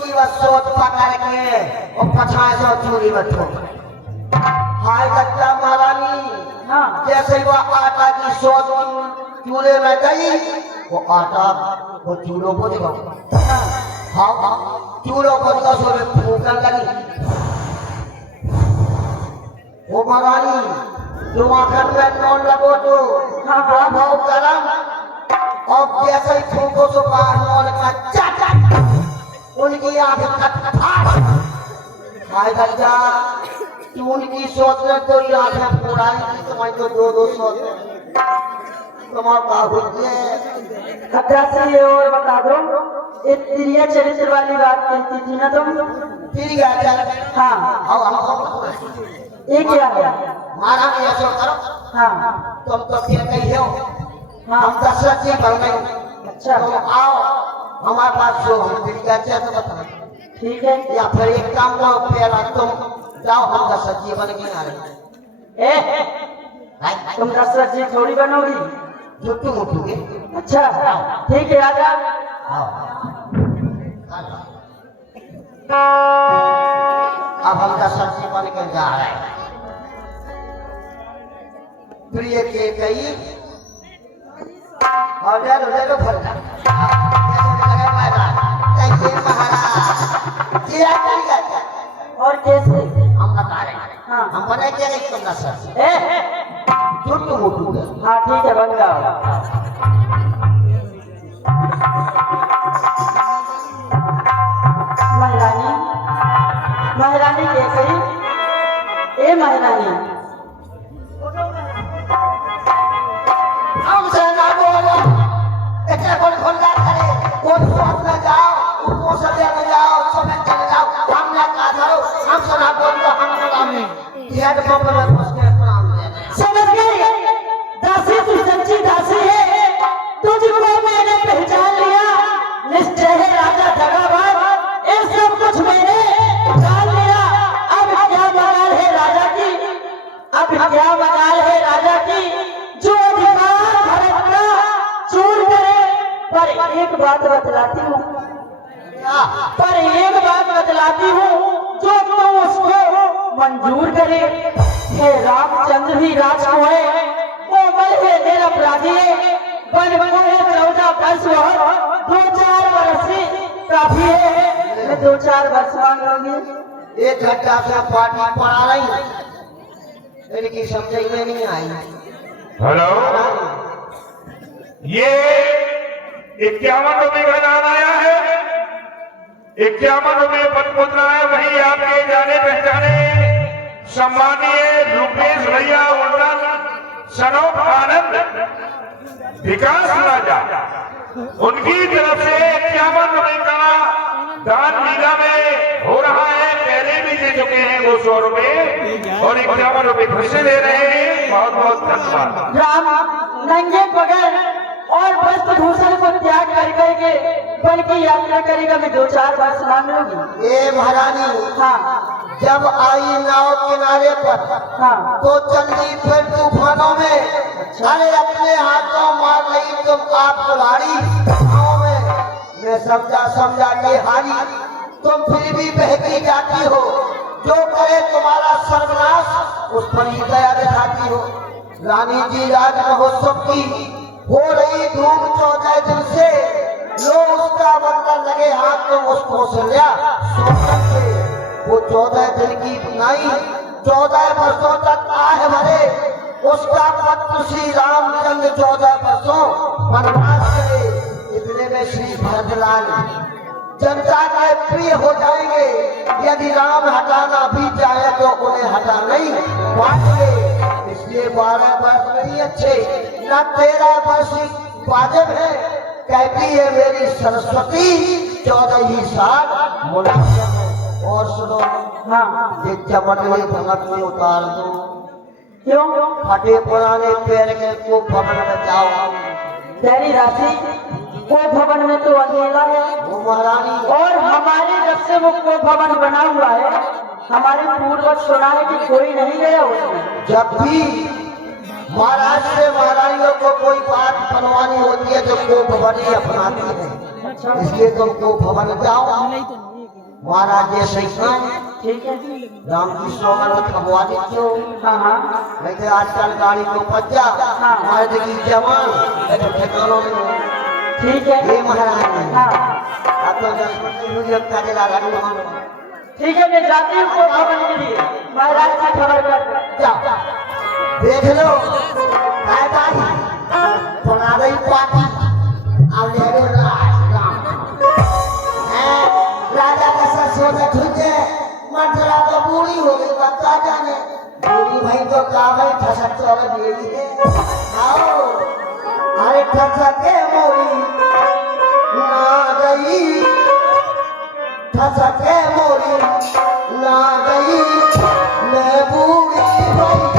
की बस सोच पकड़ के और 50 चूड़ी में ठोक। हाय कच्चा महारानी, हाँ जैसे ही वो आटा की सोच चूल्हे में गई, वो आटा वो चूल्हों को दिखा। हाँ चूल्हों को दिखा, उसमें फूकने लगी। वो महारानी जो आखिर में कौन लगो तो हाँ बहुत गरम, और जैसे ही फूको तो बाहर का चट उनकी आंख खटखट। हाय गज्जा, तू उनकी सोच में तो ये आंखें फोड़ाई थी, तुम्हारी तो दो सोच तुम्हारा बाबू है। खतरा से ये और बता दो, एक तिरिया चरित्र वाली बात कहती थी ना तुम? ठीक है चल। हाँ आओ ये क्या है? मारा नहीं ऐसा करो। हाँ तुम तो फिर कही हो हाँ हम दशरथ जी बन गए। अच्छा तुम आओ हमारे पास, जो हम फिर कहते हैं तो बताओ। ठीक है। या फिर एक काम करो, पहला तुम जाओ, हम दशरथ जी बन के आ रहे ए तुम दशरथ जी थोड़ी बनोगी। झुट्टू मुट्टू के। अच्छा ठीक है, आजा। अब हम दशरथ जी बन के जा रहे हैं। प्रिय के कई और उधर फलता और कैसे? हम बता रहे हैं। हाँ हम बने क्या नहीं तुम दशरथ ए झुट्टू मुट्टू के। हाँ ठीक है, बन जाओ। महारानी, महारानी कैसे? ए महारानी, हमसे ना बोलो, इतने खोलना करे, कोई सोच न जाओ, उसको सजा न जाओ, समय चले जाओ, हम ना कहा करो, हमसे ना बोलो, हम ना ये तो पंप में फंस के प्रणाम दे। समझ गई? दासी तू सच्ची दासी है, तुझको मैंने पहचान लिया। निश्चय है राजा जगाबाद, ये सब कुछ मैंने जान लिया। अब क्या मजाल है राजा की, अब क्या मजाल है राजा की, जो अधिकार भारत का चूर करे। पर एक बात बतलाती हूँ, पर एक बात बतलाती हूँ, जो तुम उसको मंजूर करे। हे रामचंद्र ही राज को है, कोमल है निरपराधी है, बन बन है 14 वर्ष और 2-4 वर्ष से काफी है। मैं 2-4 वर्ष मांग लूंगी। एक घंटा से पार्टी पड़ा रही, इनकी समझ में नहीं आई। हेलो, ये 51 रुपए का दान आया है, 51 रुपए पद मुद्रा है। वही आपके जाने पहचाने सम्मानीय रुपेश भैया उन्नत सनोप आनंद विकास राजा, उनकी तरफ से 51 रुपए का दान लीला में हो रहा है। पहले भी दे चुके हैं वो 100 रुपए और 51 रुपए फिर से दे रहे हैं। बहुत बहुत धन्यवाद। राम नंगे बगैर और वस्त्रभूषण को त्याग कर करके बल की यात्रा करेगा। मैं 2-4 वर्ष मांग लूंगी। ए महारानी, हाँ जब आई नाव किनारे पर, हाँ तो चंदी फिर तूफानों में, अरे अपने हाथों मार रही तुम आप कुल्हाड़ी गाँव में। मैं समझा के हारी, तुम फिर भी बहकी जाती हो। जो करे तुम्हारा सर्वनाश, उस पर ही दया दिखाती हो। रानी जी राज महोत्सव की हो रही धूम 14 दिन से, लो उसका बदला लगे हाथ तुम उसको से लिया सोचन से। वो 14 दिन की बुनाई 14 वर्षों तक आए भरे, उसका पत्र श्री रामचंद्र 14 वर्षों वनवास करे। इतने में श्री भरतलाल जनता के प्रिय हो जाएंगे। यदि राम हटाना भी चाहे तो उन्हें हटा नहीं पाएंगे। इसलिए 12 वर्ष नहीं अच्छे, न 13 वर्ष वाजिब है। कहती है मेरी सरस्वती 14 ही साल मुलायम है। और सुनो, हाँ ये चमन में भगत में उतार दो। क्यों? फटे पुराने पैर के को भवन में जाओ। तेरी राशि को भवन में तो अंधेरा है, वो महारानी और हमारे जब से वो को भवन बना हुआ है, हमारे पूर्वज सुना है कि कोई नहीं गया उसमें। जब भी महाराज से महारानियों को कोई बात बनवानी होती है तो को भवन ही अपनाती है। इसलिए तुम को भवन जाओ, महाराज ये सही है ठीक है राम की सोगन में खबवा देते हो हाँ हाँ नहीं तो आजकल गाड़ी को पज्जा मर्द की जवान तो ठिकानों में ठीक है ये महाराज हाँ अब तो 10 मिनट हुई अब का दिला रहा ठीक है मैं जाती हूँ को खबर के लिए महाराज से खबर कर जा देख लो काय बाई बना रही पार्टी अब ले लो राजा का ससुर से खुजे मंडला तो बूढ़ी हो गई बता जाने बूढ़ी भाई तो काम है ठसक तो अब देवी है आओ अरे ठसक के मोरी ना गई ठसक के मोरी ना गई मैं बूढ़ी भाई